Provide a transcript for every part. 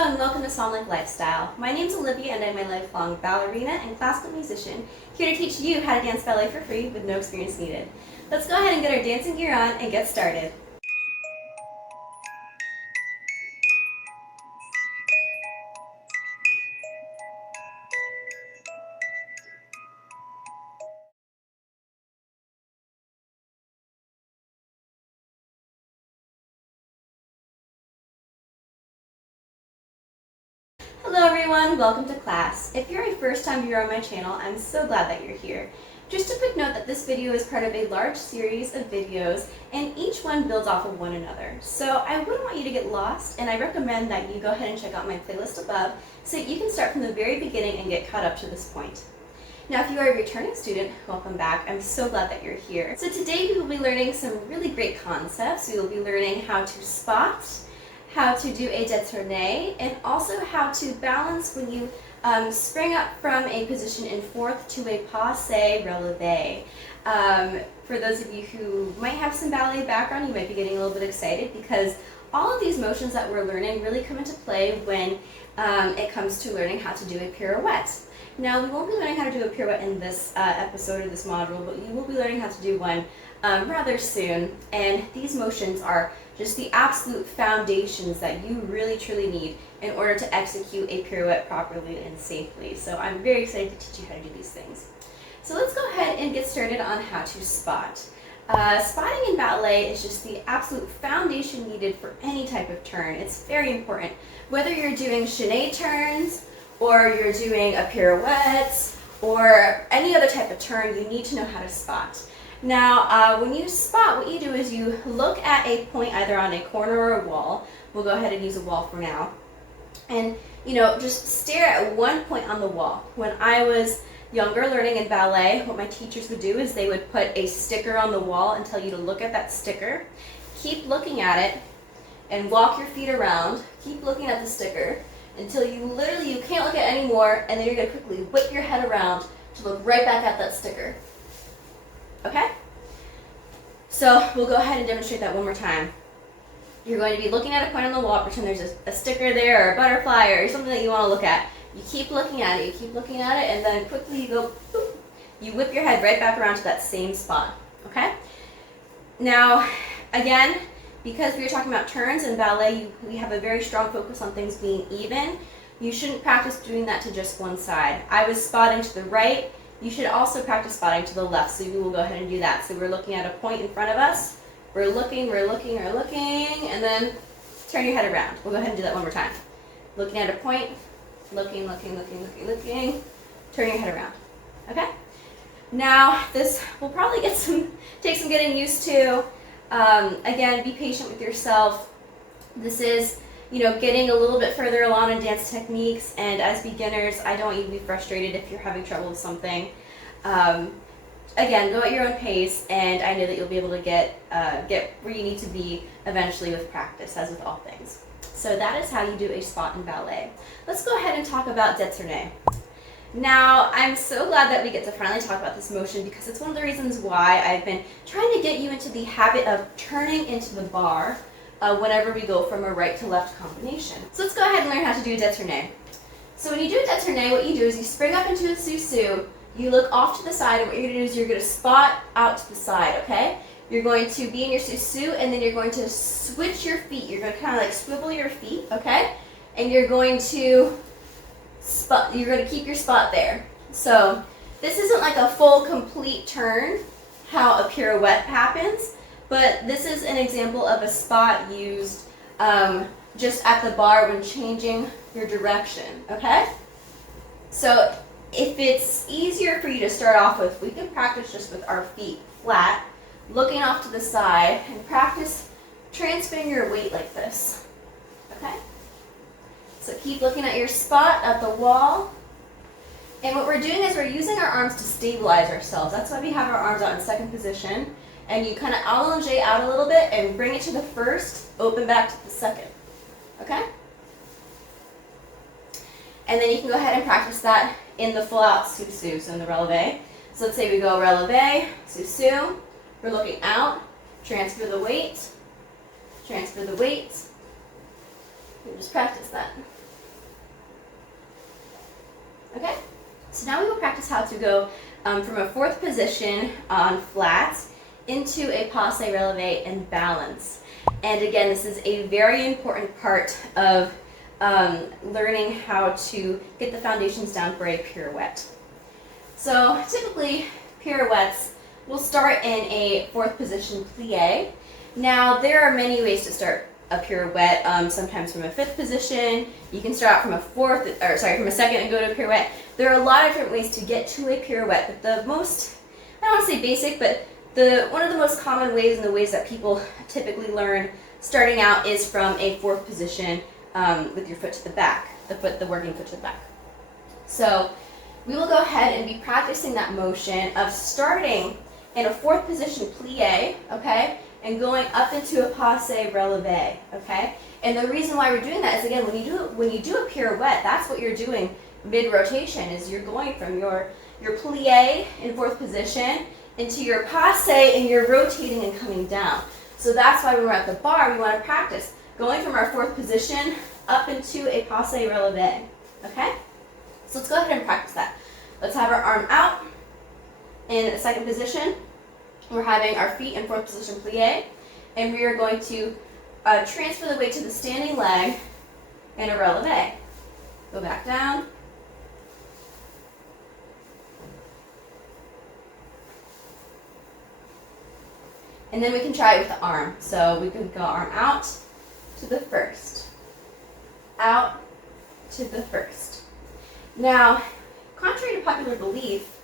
Hello and welcome to Swan Like Lifestyle. My name is Olivia and I'm a lifelong ballerina and classical musician here to teach you how to dance ballet for free with no experience needed. Let's go ahead and get our dancing gear on and get started. Hello everyone, welcome to class. If you're a first-time viewer on my channel, I'm so glad that you're here. Just a quick note that this video is part of a large series of videos and each one builds off of one another. So I wouldn't want you to get lost and I recommend that you go ahead and check out my playlist above so you can start from the very beginning and get caught up to this point. Now if you are a returning student, welcome back. I'm so glad that you're here. So today we will be learning some really great concepts. We will be learning how to spot, how to do a detourné, and also how to balance when you spring up from a position in fourth to a passé relevé. For those of you who might have some ballet background, you might be getting a little bit excited because all of these motions that we're learning really come into play when it comes to learning how to do a pirouette. Now, we won't be learning how to do a pirouette in this episode or this module, but you will be learning how to do one rather soon. And these motions are just the absolute foundations that you really truly need in order to execute a pirouette properly and safely. So I'm very excited to teach you how to do these things. So let's go ahead and get started on how to spot. Spotting in ballet is just the absolute foundation needed for any type of turn. It's very important. Whether you're doing chaîné turns, or you're doing a pirouette, or any other type of turn, you need to know how to spot. Now, when you spot, what you do is you look at a point either on a corner or a wall. We'll go ahead and use a wall for now. And, just stare at one point on the wall. When I was younger learning in ballet, what my teachers would do is they would put a sticker on the wall and tell you to look at that sticker. Keep looking at it and walk your feet around. Keep looking at the sticker until you can't look at it anymore, and then you're going to quickly whip your head around to look right back at that sticker. Okay? So we'll go ahead and demonstrate that one more time. You're going to be looking at a point on the wall, pretend there's a sticker there or a butterfly or something that you want to look at. You keep looking at it, and then quickly you go, boop, you whip your head right back around to that same spot. Okay? Now, again, because we were talking about turns in ballet, we have a very strong focus on things being even. You shouldn't practice doing that to just one side. I was spotting to the right. You should also practice spotting to the left, so we will go ahead and do that. So we're looking at a point in front of us. We're looking, and then turn your head around. We'll go ahead and do that one more time. Looking at a point, looking, turn your head around. Okay? Now, this will probably take some getting used to. Again, be patient with yourself. This is, getting a little bit further along in dance techniques, and as beginners, I don't want you to be frustrated if you're having trouble with something. Again, go at your own pace, and I know that you'll be able to get where you need to be eventually with practice, as with all things. So that is how you do a spot in ballet. Let's go ahead and talk about detourné. Now, I'm so glad that we get to finally talk about this motion because it's one of the reasons why I've been trying to get you into the habit of turning into the barre whenever we go from a right to left combination. So let's go ahead and learn how to do a detourné. So when you do a detourné, what you do is you spring up into a sous-sus, you look off to the side, and what you're going to do is you're going to spot out to the side, okay? You're going to be in your sous-sus, and then you're going to switch your feet. You're going to kind of like swivel your feet, okay? And you're going to keep your spot there. So this isn't like a full complete turn, how a pirouette happens, but this is an example of a spot used just at the barre when changing your direction, okay? So if it's easier for you to start off with, we can practice just with our feet flat, looking off to the side, and practice transferring your weight like this, okay? So keep looking at your spot at the wall. And what we're doing is we're using our arms to stabilize ourselves. That's why we have our arms out in second position. And you kind of allonge out a little bit and bring it to the first, open back to the second. Okay? And then you can go ahead and practice that in the full out sous-sus, so in the relevé. So let's say we go relevé, sous-sus. We're looking out, transfer the weight. We'll just practice that. So now we will practice how to go from a fourth position on flat into a passé, relevé, and balance. And again, this is a very important part of learning how to get the foundations down for a pirouette. So typically, pirouettes will start in a fourth position plie. Now, there are many ways to start a pirouette, sometimes from a fifth position. You can start out from from a second and go to a pirouette. There are a lot of different ways to get to a pirouette, but the most, I don't want to say basic, but one of the most common ways and the ways that people typically learn starting out is from a fourth position with your foot to the back, the working foot to the back. So we will go ahead and be practicing that motion of starting in a fourth position plie, okay, and going up into a passé, relevé, okay? And the reason why we're doing that is, again, when you do a pirouette, that's what you're doing mid-rotation, is you're going from your plie in fourth position into your passé, and you're rotating and coming down. So that's why when we're at the bar, we want to practice going from our fourth position up into a passé, relevé, okay? So let's go ahead and practice that. Let's have our arm out in the second position. We're having our feet in fourth position plie, and we are going to transfer the weight to the standing leg in a relevé. Go back down. And then we can try it with the arm. So we can go arm out to the first, out to the first. Now, contrary to popular belief,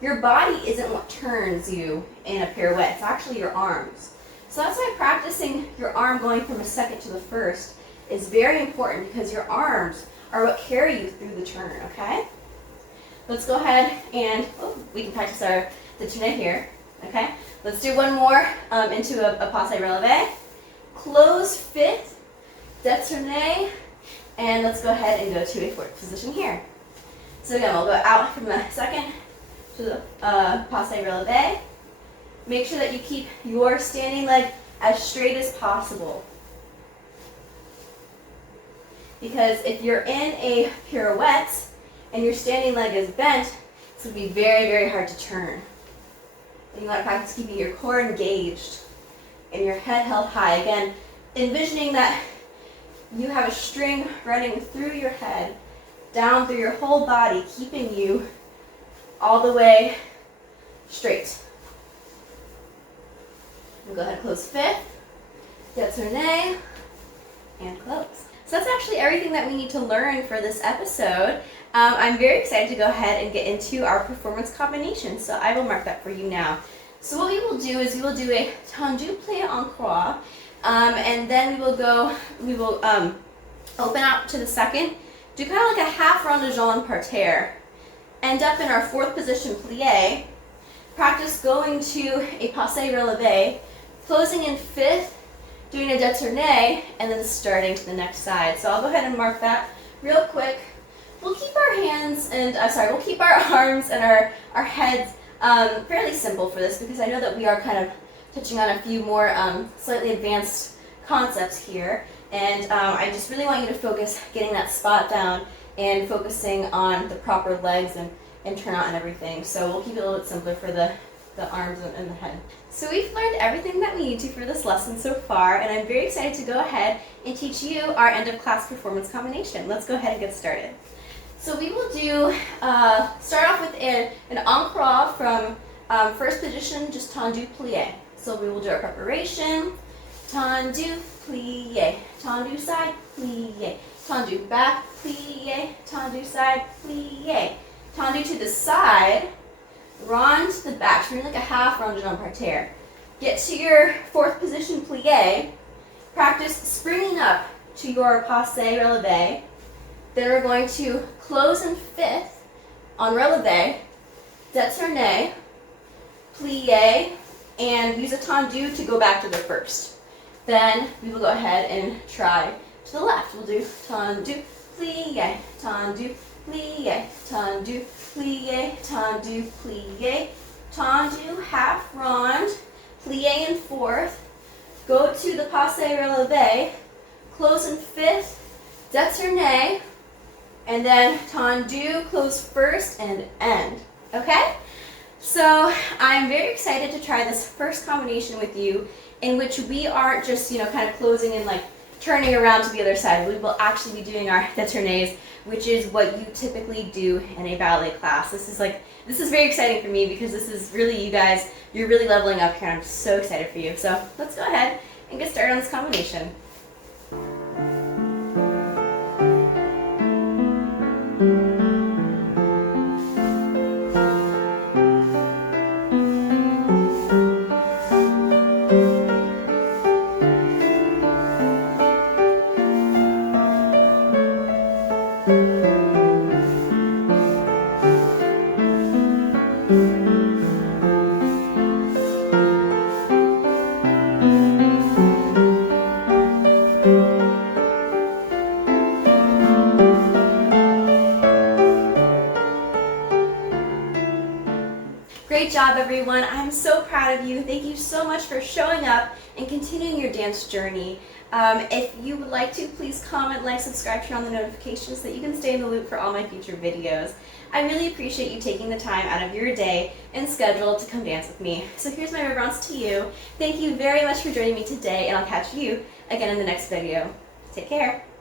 your body isn't what turns you in a pirouette. It's actually your arms. So that's why practicing your arm going from a second to the first is very important, because your arms are what carry you through the turn, okay? Let's go ahead and, we can practice our Detourné here, okay? Let's do one more into a passé, relevé. Close fifth, Detourné, and let's go ahead and go to a fourth position here. So again, we'll go out from the second to the passé, relevé. Make sure that you keep your standing leg as straight as possible. Because if you're in a pirouette and your standing leg is bent, it's going to be very, very hard to turn. And you want to practice keeping your core engaged and your head held high. Again, envisioning that you have a string running through your head, down through your whole body, keeping you all the way straight. We'll go ahead and close fifth, Detourné, and close. So that's actually everything that we need to learn for this episode. I'm very excited to go ahead and get into our performance combination, so I will mark that for you now. So what we will do is we will do a tendu plie en croix, and then we will open out to the second, do kind of like a half rond de jambe parterre, end up in our fourth position plie, practice going to a passé, relevé, closing in fifth, doing a Detourné, and then starting to the next side. So I'll go ahead and mark that real quick. We'll keep our hands and, we'll keep our arms and our heads fairly simple for this, because I know that we are kind of touching on a few more slightly advanced concepts here. And I just really want you to focus getting that spot down and focusing on the proper legs and turnout and everything. So we'll keep it a little bit simpler for the arms and the head. So we've learned everything that we need to for this lesson so far, and I'm very excited to go ahead and teach you our end of class performance combination. Let's go ahead and get started. So we will do, start off with an en croix from first position, just tendu plie. So we will do our preparation, tendu, plie, tendu side, plie, tendu back, plie, tendu side, plie, tendu to the side, rond to the back, so we're like a half rond de jambe parterre. Get to your fourth position plie, practice springing up to your passé, relevé. Then we're going to close in fifth on relevé, Detourné, plie, and use a tendu to go back to the first. Then we will go ahead and try to the left. We'll do tendu, plie, tendu, plie, tendu, plie, tendu, plie, tendu, half rond, plie in fourth, go to the passé, relevé, close in fifth, Detourné, And then tendu, close first and end, okay? So I'm very excited to try this first combination with you, in which we are just, kind of closing and like turning around to the other side. We will actually be doing our detournées, which is what you typically do in a ballet class. This is very exciting for me because this is really, you guys, you're really leveling up here, and I'm so excited for you. So let's go ahead and get started on this combination. Great job, everyone. I'm so proud of you. Thank you so much for showing up and continuing your dance journey. If you would like to, please comment, like, subscribe, turn on the notifications so that you can stay in the loop for all my future videos. I really appreciate you taking the time out of your day and schedule to come dance with me. So here's my reverence to you. Thank you very much for joining me today, and I'll catch you again in the next video. Take care.